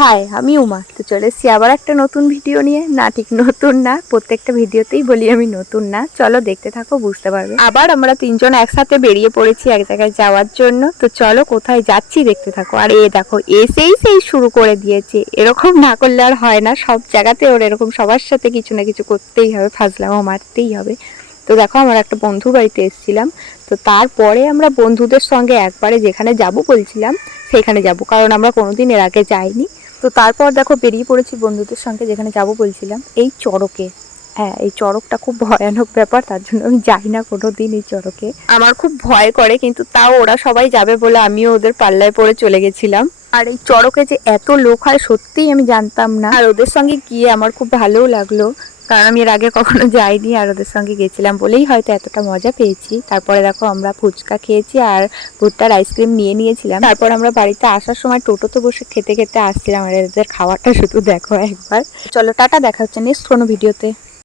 High, আমি উমা। তো চলে এসেছি আবার একটা নতুন ভিডিও নিয়ে। না, ঠিক নতুন না, প্রত্যেকটা ভিডিওতেই বলি আমি নতুন না। চলো দেখতে থাকো, বুঝতে পারবে। আবার আমরা তিনজন একসাথে বেরিয়ে পড়েছি এক জায়গায় যাওয়ার জন্য। তো চলো কোথায় যাচ্ছি দেখতে থাকো। আর দেখো, সেই শুরু করে দিয়েছে। এরকম না করলে আর হয় না, সব জায়গাতে ওর এরকম সবার সাথে কিছু না কিছু করতেই হবে, ফাজলামো মারতেই হবে। তো দেখো, আমার একটা বন্ধুর বাড়িতে এসেছিলাম। তো তারপরে আমরা বন্ধুদের সঙ্গে একবারে যেখানে যাব বলছিলাম সেখানে যাব, কারণ আমরা কোনোদিন এর আগে যাইনি। তো তারপর দেখো বেরিয়ে পড়েছি বন্ধুদের সঙ্গে যেখানে যাব বলছিলাম, এই চড়কে। হ্যাঁ, এই চড়কটা খুব ভয়ানক ব্যাপার, তার জন্য আমি যাই না কোনো দিন এই চড়কে। আমার খুব ভয় করে, কিন্তু তাও ওরা সবাই যাবে বলে আমিও ওদের পাল্লায় পড়ে চলে গেছিলাম। আর এই চড়কে যে এত লোক হয় সত্যিই আমি জানতাম না। আর ওদের সঙ্গে গিয়ে আমার খুব ভালোও লাগলো, কারণ আমি এর আগে কখনো যাইনি, আর ওদের সঙ্গে গেছিলাম বলেই হয়তো এতটা মজা পেয়েছি। তারপরে দেখো আমরা ফুচকা খেয়েছি আর ভুট্টার আইসক্রিম নিয়েছিলাম। তারপর আমরা বাড়িতে আসার সময় টোটোতে বসে খেতে খেতে আসছিলাম। আর এদের খাওয়াটা শুধু দেখো একবার। চলো টাটা, দেখা হচ্ছে নেক্সট কোনো ভিডিওতে।